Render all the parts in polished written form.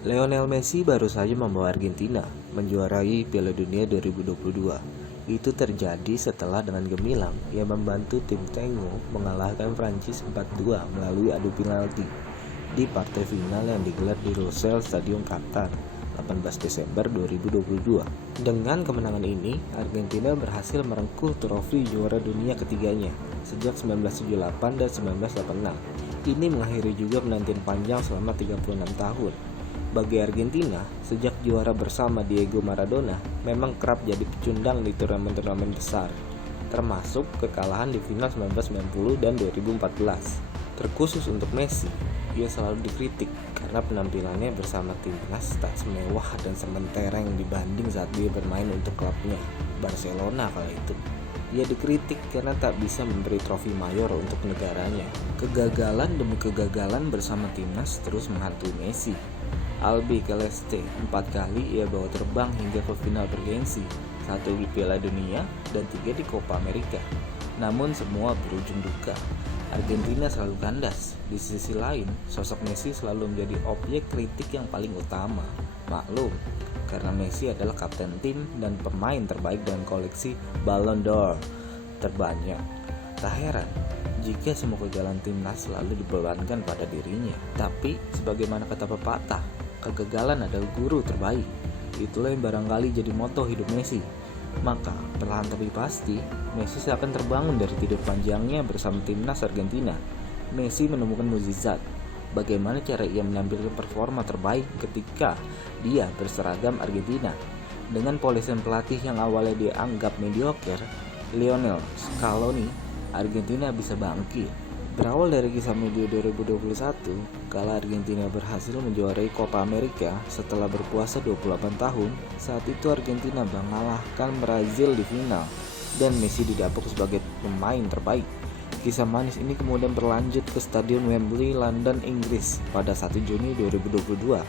Lionel Messi baru saja membawa Argentina menjuarai Piala Dunia 2022. Itu terjadi setelah dengan gemilang ia membantu tim Tengu mengalahkan Prancis 4-2 melalui adu penalti di partai final yang digelar di Lusail Stadium Qatar 18 Desember 2022. Dengan kemenangan ini, Argentina berhasil merengkuh trofi juara dunia ketiganya sejak 1978 dan 1986. Ini mengakhiri juga penantian panjang selama 36 tahun. Bagi Argentina, sejak juara bersama Diego Maradona, memang kerap jadi pecundang di turnamen-turnamen besar, termasuk kekalahan di final 1990 dan 2014. Terkhusus untuk Messi, ia selalu dikritik karena penampilannya bersama timnas tak semewah dan sementereng dibanding saat dia bermain untuk klubnya, Barcelona kala itu. Ia dikritik karena tak bisa memberi trofi mayor untuk negaranya. Kegagalan demi kegagalan bersama timnas terus menghantui Messi. Albi Celeste 4 kali ia bawa terbang hingga ke final bergengsi, 1 di Piala Dunia dan 3 di Copa America. Namun semua berujung duka. Argentina selalu kandas. Di sisi lain, sosok Messi selalu menjadi objek kritik yang paling utama. Maklum, karena Messi adalah kapten tim dan pemain terbaik dengan koleksi Ballon d'Or terbanyak. Tak heran jika semua kegagalan timnas selalu dibebankan pada dirinya. Tapi, sebagaimana kata pepatah, kegagalan adalah guru terbaik. Itulah yang barangkali jadi moto hidup Messi. Maka, perlahan tapi pasti, Messi akan terbangun dari tidur panjangnya bersama timnas Argentina. Messi menemukan mukjizat. Bagaimana cara ia menampilkan performa terbaik ketika dia berseragam Argentina. Dengan polisian pelatih yang awalnya dianggap mediocre, Lionel Scaloni, Argentina bisa bangkit. Berawal dari kisah medio 2021, kala Argentina berhasil menjuarai Copa America setelah berpuasa 28 tahun, saat itu Argentina mengalahkan Brazil di final dan Messi didapuk sebagai pemain terbaik. Kisah manis ini kemudian berlanjut ke Stadion Wembley, London, Inggris pada 1 Juni 2022.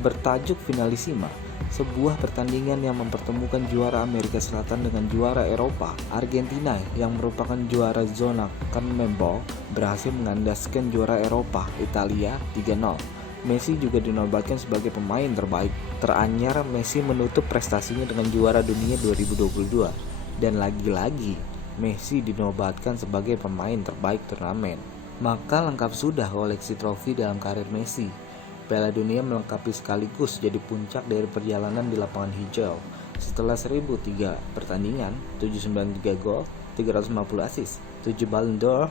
Bertajuk Finalissima, sebuah pertandingan yang mempertemukan juara Amerika Selatan dengan juara Eropa. Argentina yang merupakan juara zona CONMEBOL berhasil mengandaskan juara Eropa, Italia 3-0. Messi juga dinobatkan sebagai pemain terbaik. Teranyar Messi menutup prestasinya dengan juara dunia 2022. Dan lagi-lagi Messi dinobatkan sebagai pemain terbaik turnamen. Maka lengkap sudah koleksi trofi dalam karir Messi. Piala Dunia melengkapi sekaligus jadi puncak dari perjalanan di lapangan hijau. Setelah 1003 pertandingan, 793 gol, 350 assist, 7 Ballon d'Or,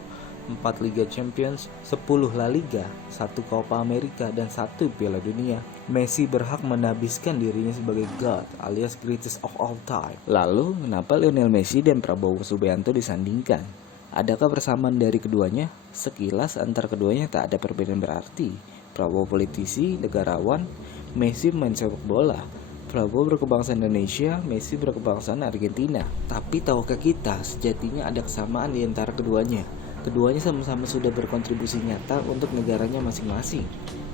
4 Liga Champions, 10 La Liga, 1 Copa America, dan 1 Piala Dunia, Messi berhak menabiskan dirinya sebagai God alias greatest of all time. Lalu, kenapa Lionel Messi dan Prabowo Subianto disandingkan? Adakah persamaan dari keduanya? Sekilas antar keduanya tak ada perbedaan berarti. Prabowo politisi, negarawan, Messi main sepak bola. Prabowo berkebangsaan Indonesia, Messi berkebangsaan Argentina. Tapi tahukah kita sejatinya ada kesamaan di antara keduanya? Keduanya sama-sama sudah berkontribusi nyata untuk negaranya masing-masing.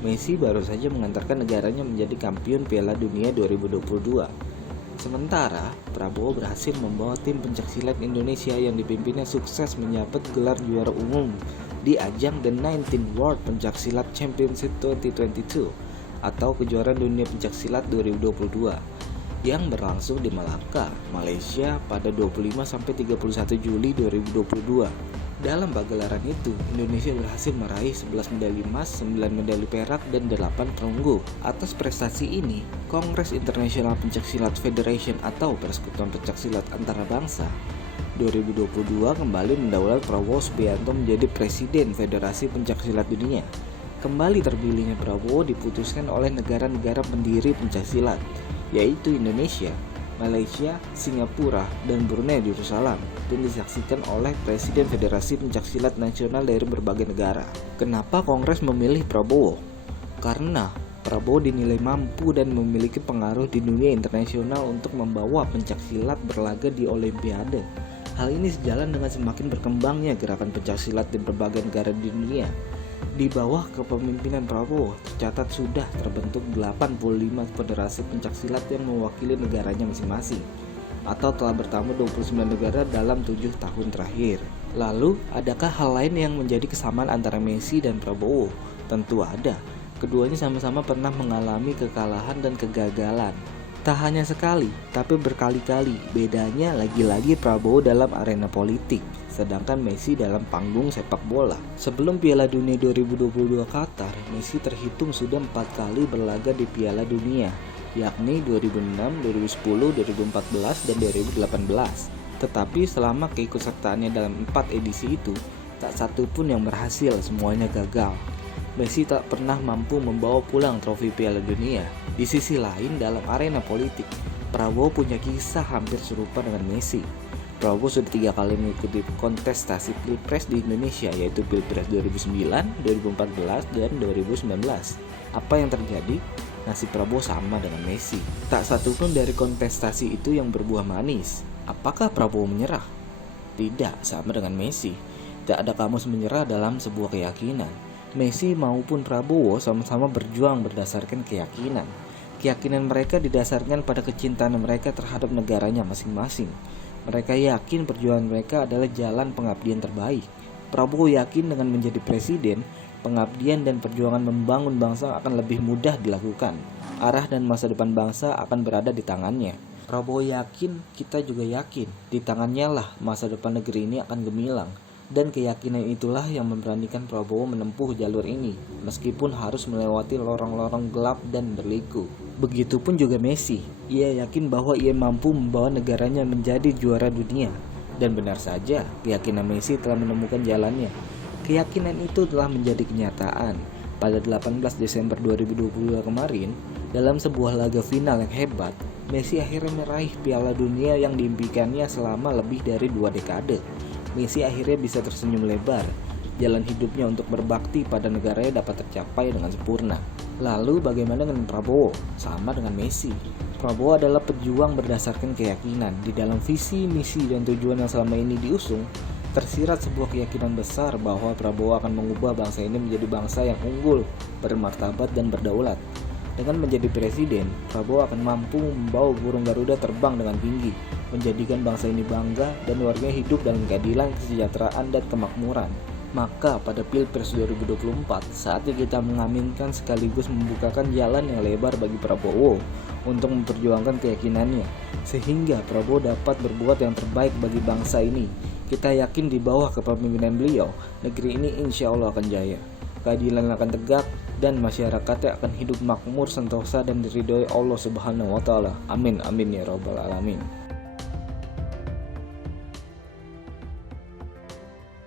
Messi baru saja mengantarkan negaranya menjadi kampiun Piala Dunia 2022. Sementara, Prabowo berhasil membawa tim pencaksilat Indonesia yang dipimpinnya sukses menyabet gelar juara umum di ajang The 19th World Pencaksilat Championship 2022 atau kejuaraan dunia pencaksilat 2022 yang berlangsung di Malaka, Malaysia pada 25-31 Juli 2022. Dalam pagelaran itu, Indonesia berhasil meraih 11 medali emas, 9 medali perak, dan 8 perunggu. Atas prestasi ini, Kongres Internasional Pencaksilat Federation atau Persekutuan Pencaksilat Antarabangsa 2022 kembali mendaulat Prabowo Subianto menjadi Presiden Federasi Pencaksilat Dunia. Kembali terpilihnya Prabowo diputuskan oleh negara-negara pendiri pencaksilat, yaitu Indonesia, Malaysia, Singapura, dan Brunei Darussalam, dan disaksikan oleh Presiden Federasi Pencaksilat Nasional dari berbagai negara. Kenapa Kongres memilih Prabowo? Karena Prabowo dinilai mampu dan memiliki pengaruh di dunia internasional untuk membawa pencaksilat berlaga di Olimpiade. Hal ini sejalan dengan semakin berkembangnya gerakan pencaksilat di berbagai negara di dunia. Di bawah kepemimpinan Prabowo, tercatat sudah terbentuk 85 federasi pencaksilat yang mewakili negaranya masing-masing, atau telah bertambah 29 negara dalam 7 tahun terakhir. Lalu, adakah hal lain yang menjadi kesamaan antara Messi dan Prabowo? Tentu ada. Keduanya sama-sama pernah mengalami kekalahan dan kegagalan. Tak hanya sekali, tapi berkali-kali. Bedanya lagi-lagi Prabowo dalam arena politik, sedangkan Messi dalam panggung sepak bola. Sebelum Piala Dunia 2022 Qatar, Messi terhitung sudah 4 kali berlaga di Piala Dunia, yakni 2006, 2010, 2014, dan 2018. Tetapi selama keikutsertaannya dalam 4 edisi itu, tak satu pun yang berhasil, semuanya gagal. Messi tak pernah mampu membawa pulang trofi Piala Dunia. Di sisi lain, dalam arena politik, Prabowo punya kisah hampir serupa dengan Messi. Prabowo sudah 3 kali mengikuti kontestasi Pilpres di Indonesia, yaitu Pilpres 2009, 2014, dan 2019. Apa yang terjadi? Nasib Prabowo sama dengan Messi. Tak satu pun dari kontestasi itu yang berbuah manis. Apakah Prabowo menyerah? Tidak, sama dengan Messi. Tak ada kamus menyerah dalam sebuah keyakinan. Messi maupun Prabowo sama-sama berjuang berdasarkan keyakinan. Keyakinan mereka didasarkan pada kecintaan mereka terhadap negaranya masing-masing. Mereka yakin perjuangan mereka adalah jalan pengabdian terbaik. Prabowo yakin dengan menjadi presiden, pengabdian dan perjuangan membangun bangsa akan lebih mudah dilakukan. Arah dan masa depan bangsa akan berada di tangannya. Prabowo yakin, kita juga yakin, di tangannya lah masa depan negeri ini akan gemilang. Dan keyakinan itulah yang memberanikan Prabowo menempuh jalur ini, meskipun harus melewati lorong-lorong gelap dan berliku. Begitupun juga Messi, ia yakin bahwa ia mampu membawa negaranya menjadi juara dunia. Dan benar saja, keyakinan Messi telah menemukan jalannya. Keyakinan itu telah menjadi kenyataan. Pada 18 Desember 2022 kemarin, dalam sebuah laga final yang hebat, Messi akhirnya meraih Piala Dunia yang diimpikannya selama lebih dari 2 dekade. Messi akhirnya bisa tersenyum lebar. Jalan hidupnya untuk berbakti pada negaranya dapat tercapai dengan sempurna. Lalu bagaimana dengan Prabowo? Sama dengan Messi. Prabowo adalah pejuang berdasarkan keyakinan. Di dalam visi, misi, dan tujuan yang selama ini diusung, tersirat sebuah keyakinan besar bahwa Prabowo akan mengubah bangsa ini menjadi bangsa yang unggul, bermartabat, dan berdaulat. Dengan menjadi presiden, Prabowo akan mampu membawa burung Garuda terbang dengan tinggi, menjadikan bangsa ini bangga dan warganya hidup dalam keadilan, kesejahteraan, dan kemakmuran. Maka pada Pilpres 2024, saatnya kita mengaminkan sekaligus membukakan jalan yang lebar bagi Prabowo untuk memperjuangkan keyakinannya, sehingga Prabowo dapat berbuat yang terbaik bagi bangsa ini. Kita yakin di bawah kepemimpinan beliau, negeri ini insya Allah akan jaya. Keadilan akan tegak dan masyarakatnya akan hidup makmur, sentosa, dan diridhoi Allah Subhanahu wa Ta'ala. Amin, amin ya Rabbal Alamin.